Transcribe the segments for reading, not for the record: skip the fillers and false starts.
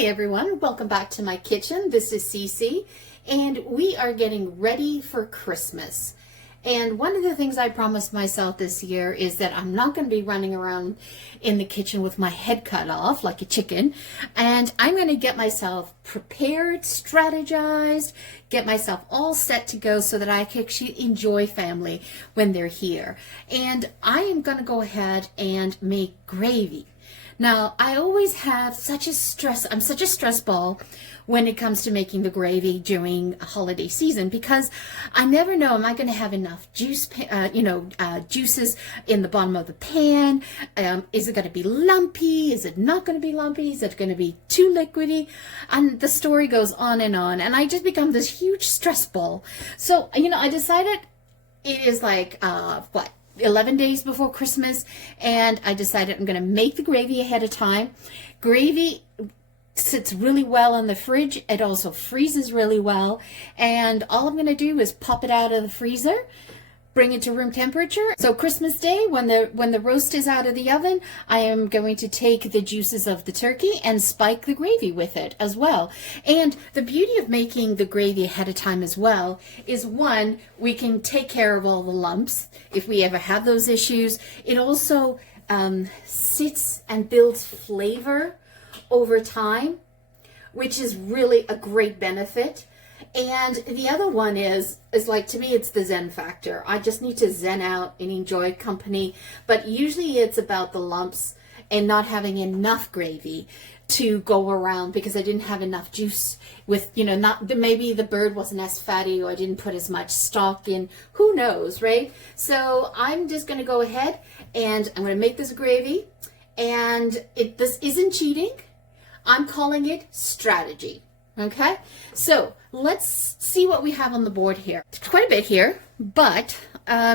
Hey everyone, welcome back to my kitchen. This is Cece and we are getting ready for Christmas. And one of the things I promised myself this year is that I'm not going to be running around in the kitchen with my head cut off like a chicken. And I'm going to get myself prepared, strategized, get myself all set to go so that I can actually enjoy family when they're here. And I am going to go ahead and make gravy. Now, I always have I'm such a stress ball when it comes to making the gravy during a holiday season because I never know, am I going to have enough juices in the bottom of the pan? Is it going to be lumpy? Is it not going to be lumpy? Is it going to be too liquidy? And the story goes on, and I just become this huge stress ball. So, I decided it is like, 11 days before Christmas, and I decided I'm going to make the gravy ahead of time. Gravy sits really well in the fridge. It also freezes really well, and all I'm going to do is pop it out of the freezer, bring it to room temperature. So Christmas Day, when the roast is out of the oven, I am going to take the juices of the turkey and spike the gravy with it as well. And the beauty of making the gravy ahead of time as well is, one, we can take care of all the lumps if we ever have those issues. It also sits and builds flavor over time, which is really a great benefit. And the other one is like, to me, it's the zen factor. I just need to zen out and enjoy company. But usually it's about the lumps and not having enough gravy to go around because I didn't have enough juice with, maybe the bird wasn't as fatty or I didn't put as much stock in. Who knows, right? So I'm just going to go ahead and I'm going to make this gravy. And this isn't cheating. I'm calling it strategy. Okay, so let's see what we have on the board here. It's quite a bit here, but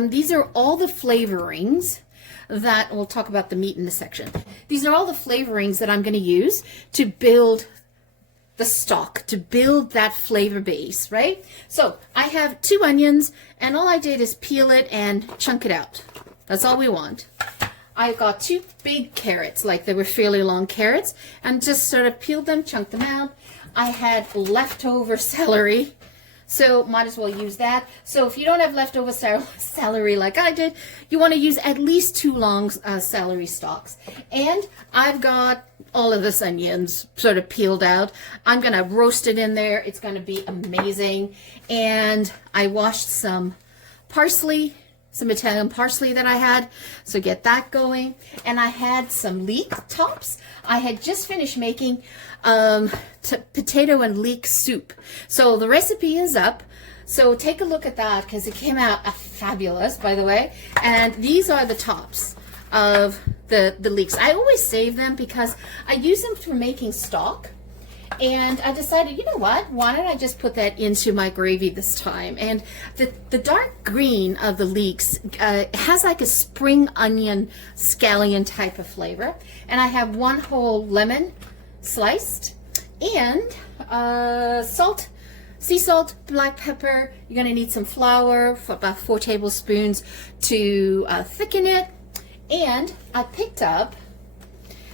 these are all the flavorings that we'll talk about the meat in this section. These are all the flavorings that I'm going to use to build the stock, to build that flavor base, right? So I have 2 onions, and all I did is peel it and chunk it out. That's all we want. I've got 2 big carrots, like they were fairly long carrots, and just sort of peeled them, chunked them out. I had leftover celery, so might as well use that. So if you don't have leftover celery like I did, you want to use at least 2 long celery stalks. And I've got all of this onions sort of peeled out. I'm going to roast it in there. It's going to be amazing. And I washed some parsley, some Italian parsley that I had, so get that going. And I had some leek tops. I had just finished making potato and leek soup. So the recipe is up. So take a look at that because it came out fabulous, by the way. And these are the tops of the leeks. I always save them because I use them for making stock. And I decided, you know what, why don't I just put that into my gravy this time? And the dark green of the leeks has like a spring onion scallion type of flavor. And I have 1 whole lemon sliced, and salt, sea salt, black pepper. You're going to need some flour, for about 4 tablespoons to thicken it. And I picked up,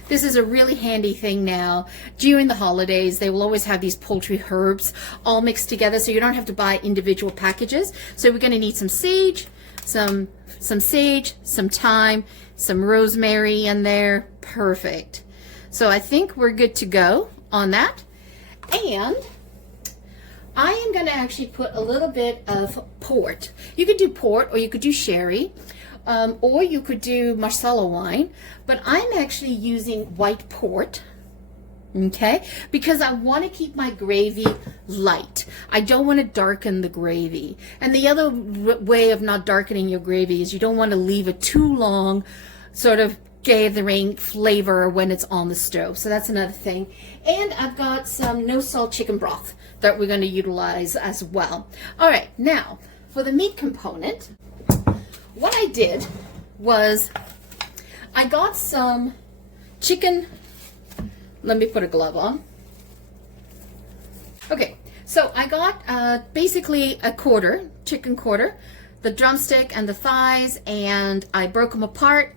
this is a really handy thing now. During the holidays, they will always have these poultry herbs all mixed together, so you don't have to buy individual packages. So we're going to need some sage, some sage, some thyme, some rosemary in there. Perfect. So I think we're good to go on that. And I am going to actually put a little bit of port. You could do port or you could do sherry. Or you could do Marsala wine, but I'm actually using white port, okay, because I want to keep my gravy light. I don't want to darken the gravy. And the other way of not darkening your gravy is you don't want to leave it too long, sort of gathering flavor when it's on the stove. So that's another thing. And I've got some no salt chicken broth that we're going to utilize as well. All right, now for the meat component, what I did was I got some chicken. Let me put a glove on. Okay, so I got basically a chicken quarter, the drumstick and the thighs, and I broke them apart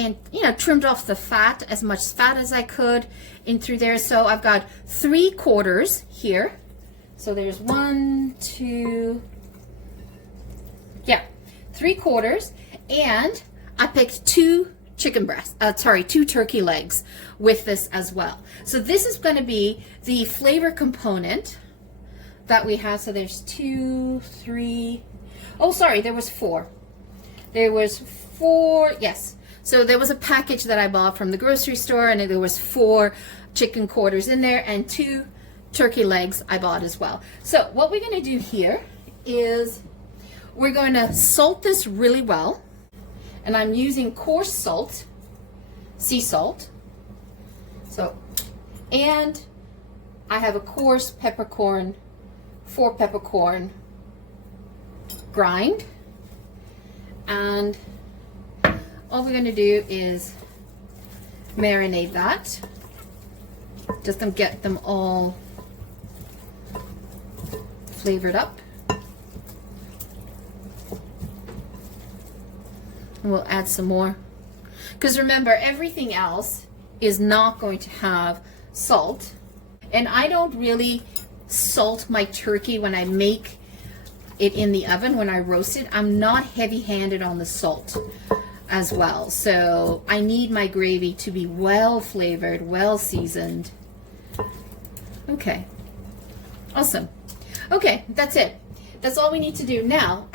and, you know, trimmed off the fat, as much fat as I could in through there. So I've got 3/4 here. So there's 1, 2, yeah, 3/4. And I picked 2 2 turkey legs with this as well. So this is going to be the flavor component that we have. So there's 2, 3, oh, sorry, there was 4. There was 4, yes. So there was a package that I bought from the grocery store, and there was 4 chicken quarters in there, and 2 turkey legs I bought as well. So what we're going to do here is we're going to salt this really well. And I'm using coarse salt, sea salt. So, and I have a coarse peppercorn, 4 peppercorn grind. And all we're going to do is marinate that. Just to get them all flavored up. And we'll add some more. Because remember, everything else is not going to have salt. And I don't really salt my turkey when I make it in the oven, when I roast it. I'm not heavy-handed on the salt as well. So I need my gravy to be well flavored, well seasoned. Okay. Awesome. Okay, that's it. That's all we need to do. Now,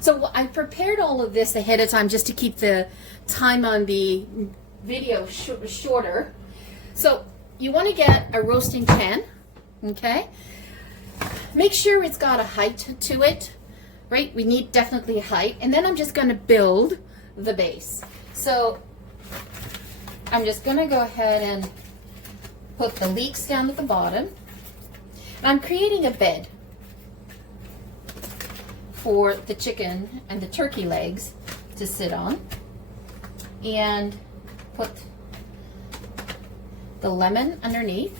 So I prepared all of this ahead of time just to keep the time on the video shorter. So you want to get a roasting pan, okay? Make sure it's got a height to it, right? We need definitely a height. And then I'm just going to build the base. So I'm just going to go ahead and put the leeks down at the bottom. And I'm creating a bed for the chicken and the turkey legs to sit on, and put the lemon underneath.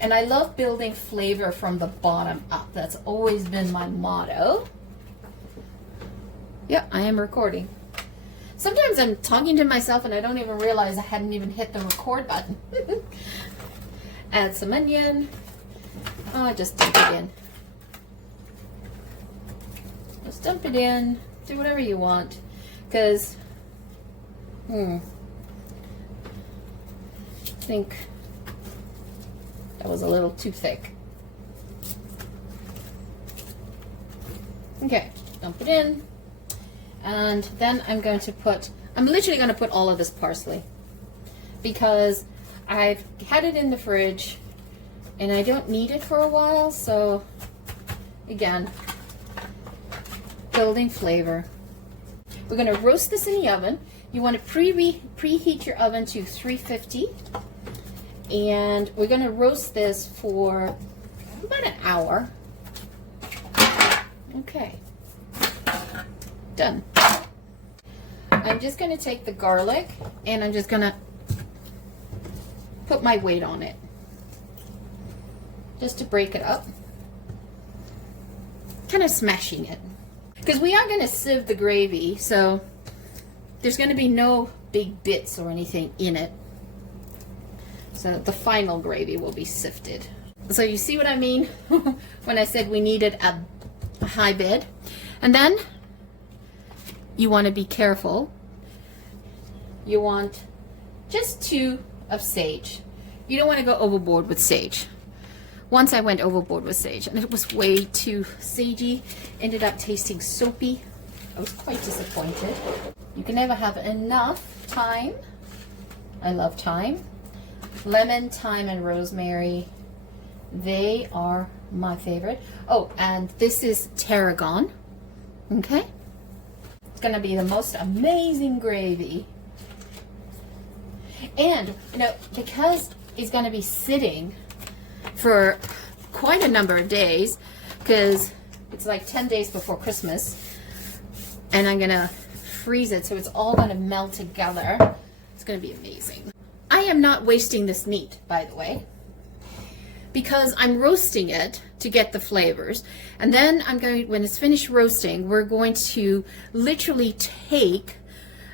And I love building flavor from the bottom up. That's always been my motto. Yeah, I am recording. Sometimes I'm talking to myself and I don't even realize I hadn't even hit the record button. Add some onion. Oh, just dump it in. Just dump it in. Do whatever you want. Because, I think that was a little too thick. Okay, dump it in. And then I'm literally going to put all of this parsley, because I've had it in the fridge and I don't need it for a while. So again, building flavor. We're going to roast this in the oven. You want to preheat your oven to 350, and we're going to roast this for about an hour. Okay, done. I'm just going to take the garlic and I'm just going to put my weight on it just to break it up, kind of smashing it, because we are going to sieve the gravy, so there's going to be no big bits or anything in it. So the final gravy will be sifted. So you see what I mean when I said we needed a high bed. And then you want to be careful. You want just 2 of sage. You don't want to go overboard with sage. Once I went overboard with sage and it was way too sagey, ended up tasting soapy. I was quite disappointed. You can never have enough thyme. I love thyme. Lemon, thyme, and rosemary. They are my favorite. Oh, and this is tarragon. Okay? It's going to be the most amazing gravy. And, you know, because it's going to be sitting for quite a number of days, because it's like 10 days before Christmas, and I'm going to freeze it so it's all going to melt together. It's going to be amazing. I am not wasting this meat, by the way, because I'm roasting it to get the flavors. And then when it's finished roasting, we're going to literally take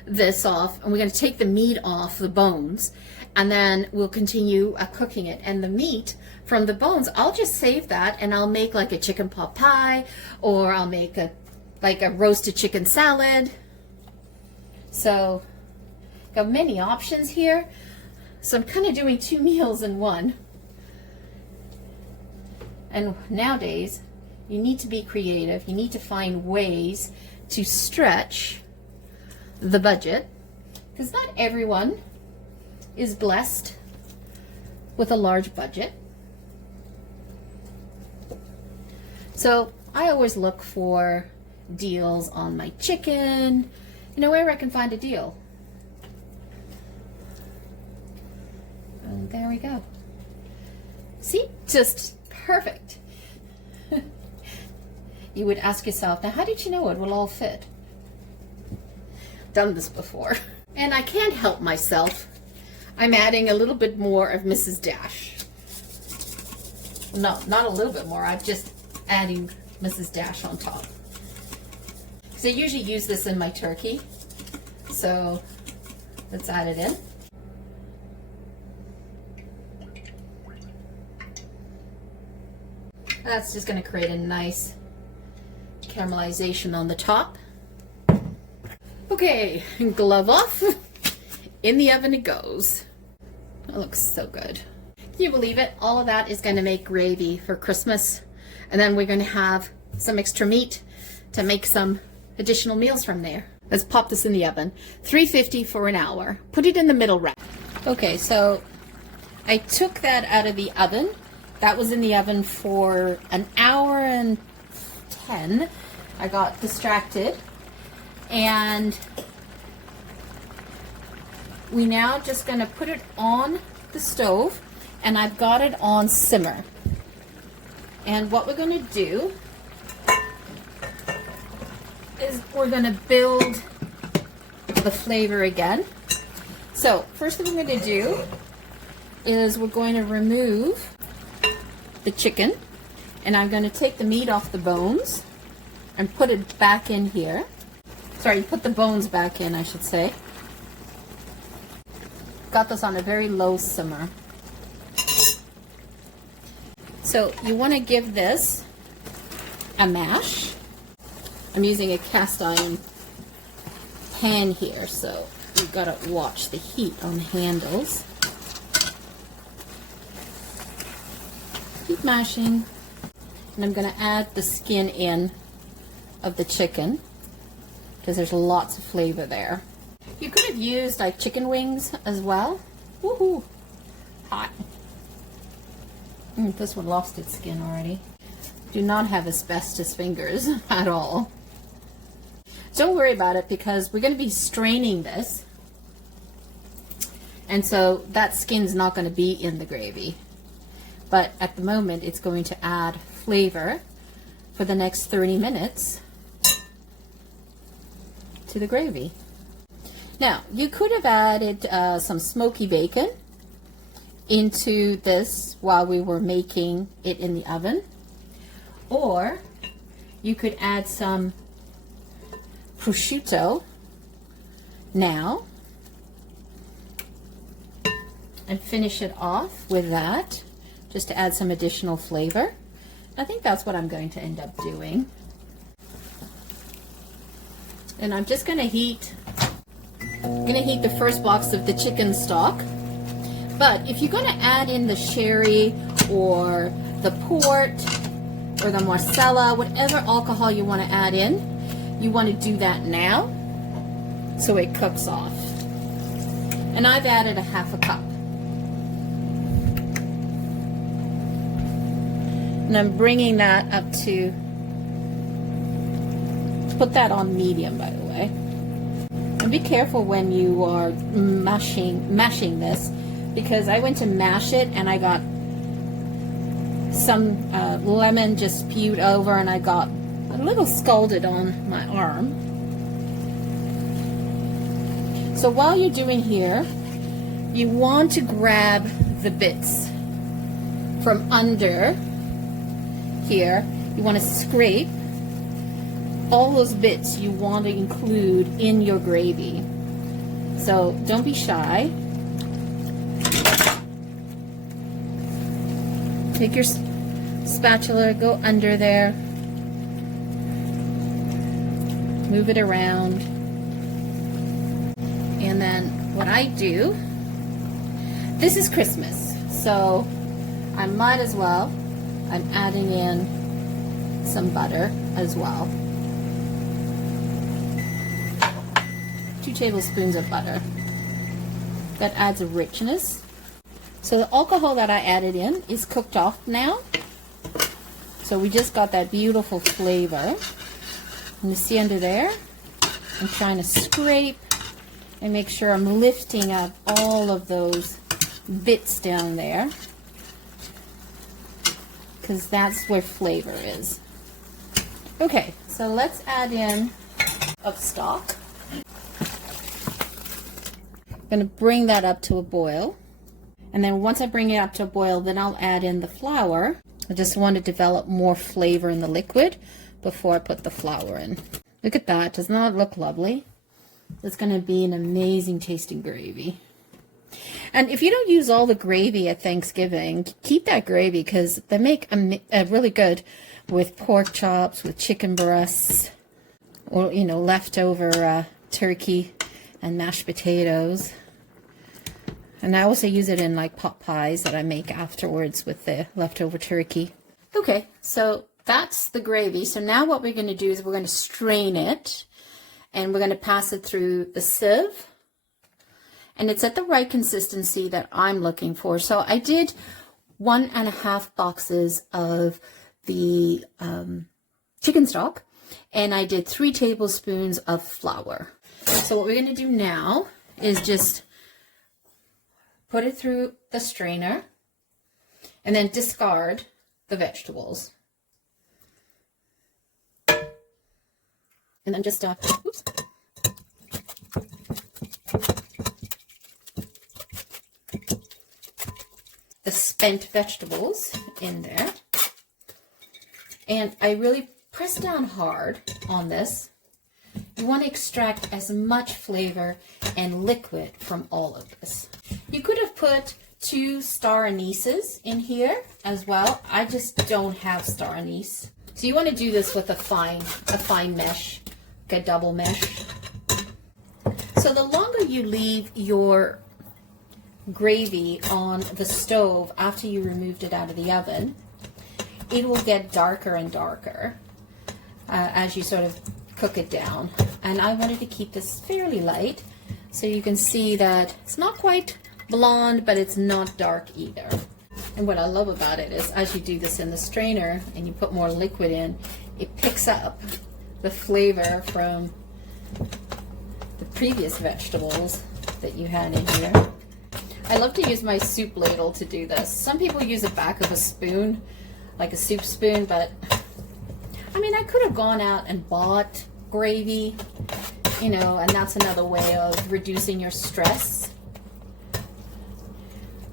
this off, and we're going to take the meat off the bones, and then we'll continue cooking it. And the meat from the bones, I'll just save that, and I'll make like a chicken pot pie, or I'll make a roasted chicken salad. So got many options here. So I'm kind of doing 2 meals in one. And nowadays, you need to be creative. You need to find ways to stretch the budget, because not everyone is blessed with a large budget. So I always look for deals on my chicken, wherever I can find a deal. And there we go. See, just perfect. You would ask yourself, now how did you know it will all fit? Done this before. And I can't help myself. I'm adding a little bit more of Mrs. Dash. No, not a little bit more. I'm just adding Mrs. Dash on top. So I usually use this in my turkey. So let's add it in. That's just going to create a nice caramelization on the top. Okay, glove off. In the oven it goes. It looks so good. Can you believe it? All of that is going to make gravy for Christmas. And then we're going to have some extra meat to make some additional meals from there. Let's pop this in the oven. 350 for an hour. Put it in the middle rack. Okay, so I took that out of the oven. That was in the oven for an hour and 10. I got distracted. And we now just going to put it on the stove, and I've got it on simmer. And what we're going to do is we're going to build the flavor again. So first thing we're going to do is we're going to remove the chicken, and I'm going to take the meat off the bones and put it back in here. Sorry, put the bones back in, I should say. Got this on a very low simmer. So you want to give this a mash. I'm using a cast iron pan here, so you've got to watch the heat on the handles. Keep mashing. And I'm going to add the skin in of the chicken, because there's lots of flavor there. You could have used like chicken wings as well. Woohoo! Hot. This one lost its skin already. Do not have asbestos fingers at all. Don't worry about it, because we're going to be straining this. And so that skin's not going to be in the gravy. But at the moment, it's going to add flavor for the next 30 minutes to the gravy. Now, you could have added some smoky bacon into this while we were making it in the oven, or you could add some prosciutto now and finish it off with that, just to add some additional flavor. I think that's what I'm going to end up doing. And I'm just going to heat the first box of the chicken stock. But if you're going to add in the sherry or the port or the marsala, whatever alcohol you want to add in, you want to do that now so it cooks off. And I've added a half a cup. And I'm bringing that up to, put that on medium, by the way. And be careful when you are mashing this, because I went to mash it and I got some lemon just spewed over, and I got a little scalded on my arm. So while you're doing here, you want to grab the bits from under here. You want to scrape all those bits you want to include in your gravy. So don't be shy. Take your spatula, go under there, move it around, and then what I do, this is Christmas, so I might as well, I'm adding in some butter as well. 2 tablespoons of butter. That adds a richness. So the alcohol that I added in is cooked off now. So we just got that beautiful flavor. And you see under there, I'm trying to scrape and make sure I'm lifting up all of those bits down there, because that's where flavor is. Okay, so let's add in of stock. I'm going to bring that up to a boil, and then once I bring it up to a boil, then I'll add in the flour. I just want to develop more flavor in the liquid before I put the flour in. Look at that. Doesn't that look lovely? It's going to be an amazing tasting gravy. And if you don't use all the gravy at Thanksgiving, keep that gravy, because they make a really good with pork chops, with chicken breasts, or, you know, leftover turkey and mashed potatoes. And I also use it in like pot pies that I make afterwards with the leftover turkey. Okay, so that's the gravy. So now what we're going to do is we're going to strain it, and we're going to pass it through the sieve. And it's at the right consistency that I'm looking for. So I did 1.5 boxes of the chicken stock, and I did 3 tablespoons of flour. So what we're going to do now is just put it through the strainer and then discard the vegetables. And then just, oops. The spent vegetables in there. And I really press down hard on this. You want to extract as much flavor and liquid from all of this. You could have put 2 star anise in here as well. I just don't have star anise. So you want to do this with a fine mesh, like a double mesh. So the longer you leave your gravy on the stove after you removed it out of the oven, it will get darker and darker as you sort of cook it down. And I wanted to keep this fairly light, so you can see that it's not quite blonde, but it's not dark either. And what I love about it is, as you do this in the strainer and you put more liquid in, it picks up the flavor from the previous vegetables that you had in here. I love to use my soup ladle to do this. Some people use the back of a spoon, like a soup spoon, but I mean, I could have gone out and bought gravy, you know, and that's another way of reducing your stress.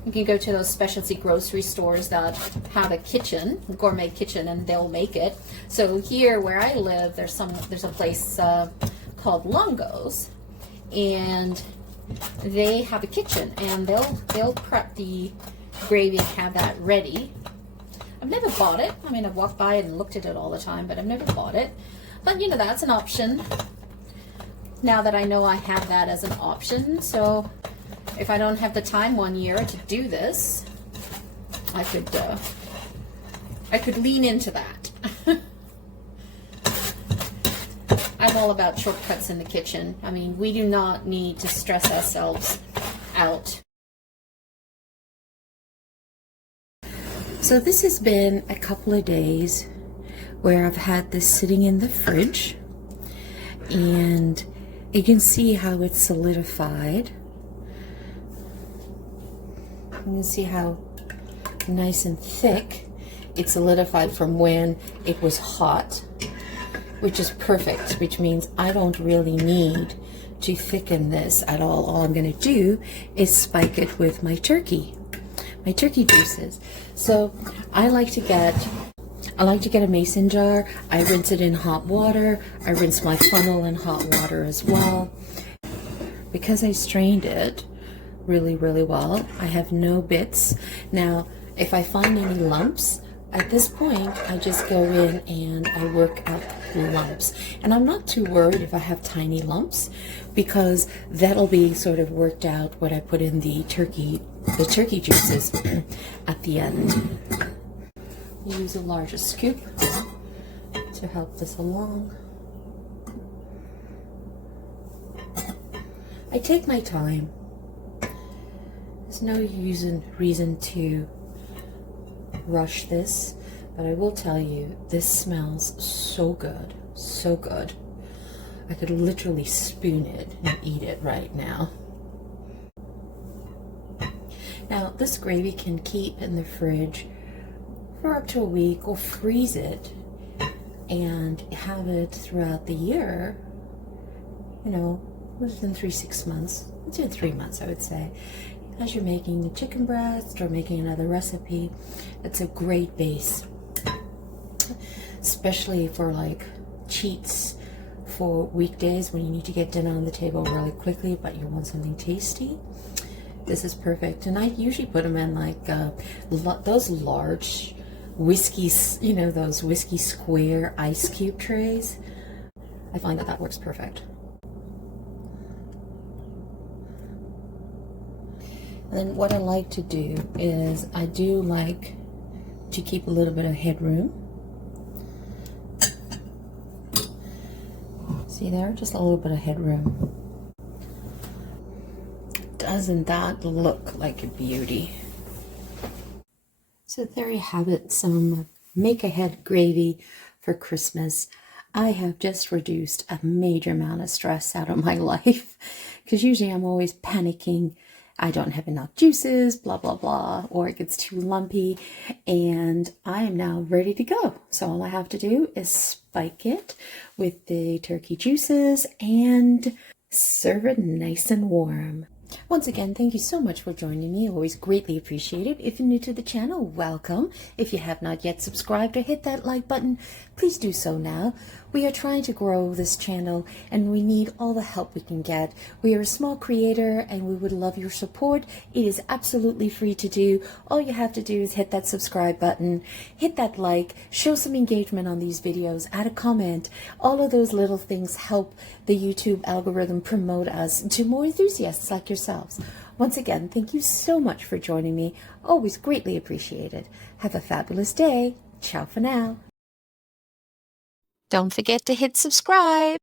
You can go to those specialty grocery stores that have a kitchen, a gourmet kitchen, and they'll make it. So here where I live, there's a place called Longo's, and they have a kitchen, and they'll prep the gravy and have that ready. I've never bought it. I mean, I've walked by and looked at it all the time, but I've never bought it. But you know, that's an option. Now that I know I have that as an option, so if I don't have the time one year to do this, I could lean into that. I'm all about shortcuts in the kitchen. I mean, we do not need to stress ourselves out. So this has been a couple of days where I've had this sitting in the fridge, and you can see how it's solidified. You can see how nice and thick it solidified from when it was hot, which is perfect, which means I don't really need to thicken this at all. All I'm going to do is spike it with my turkey juices. So I like to get a mason jar. I rinse it in hot water. I rinse my funnel in hot water as well, because I strained it really, really well, I have no bits. Now, if I find any lumps, at this point, I just go in and I work out lumps. And I'm not too worried if I have tiny lumps, because that'll be sort of worked out when I put in the turkey juices at the end. Use a larger scoop to help this along. I take my time. There's no reason to rush this, but I will tell you, this smells so good, so good. I could literally spoon it and eat it right now. Now, this gravy can keep in the fridge for up to a week, or freeze it and have it throughout the year, you know, within 6 months, within 3 months, I would say. As you're making the chicken breast or making another recipe, it's a great base, especially for like cheats for weekdays when you need to get dinner on the table really quickly, but you want something tasty. This is perfect. And I usually put them in like those large whiskey, you know, those whiskey square ice cube trays. I find that works perfect. And then what I like to do is I do like to keep a little bit of headroom. See there? Just a little bit of headroom. Doesn't that look like a beauty? So there you have it, some make-ahead gravy for Christmas. I have just reduced a major amount of stress out of my life, because usually I'm always panicking. I don't have enough juices, blah, blah, blah, or it gets too lumpy, and I am now ready to go. So all I have to do is spike it with the turkey juices and serve it nice and warm. Once again, thank you so much for joining me. Always greatly appreciate it. If you're new to the channel, welcome. If you have not yet subscribed or hit that like button, please do so now. We are trying to grow this channel and we need all the help we can get. We are a small creator and we would love your support. It is absolutely free to do. All you have to do is hit that subscribe button, hit that like, show some engagement on these videos, add a comment. All of those little things help the YouTube algorithm promote us to more enthusiasts like yourselves. Once again, thank you so much for joining me. Always greatly appreciated. Have a fabulous day. Ciao for now. Don't forget to hit subscribe.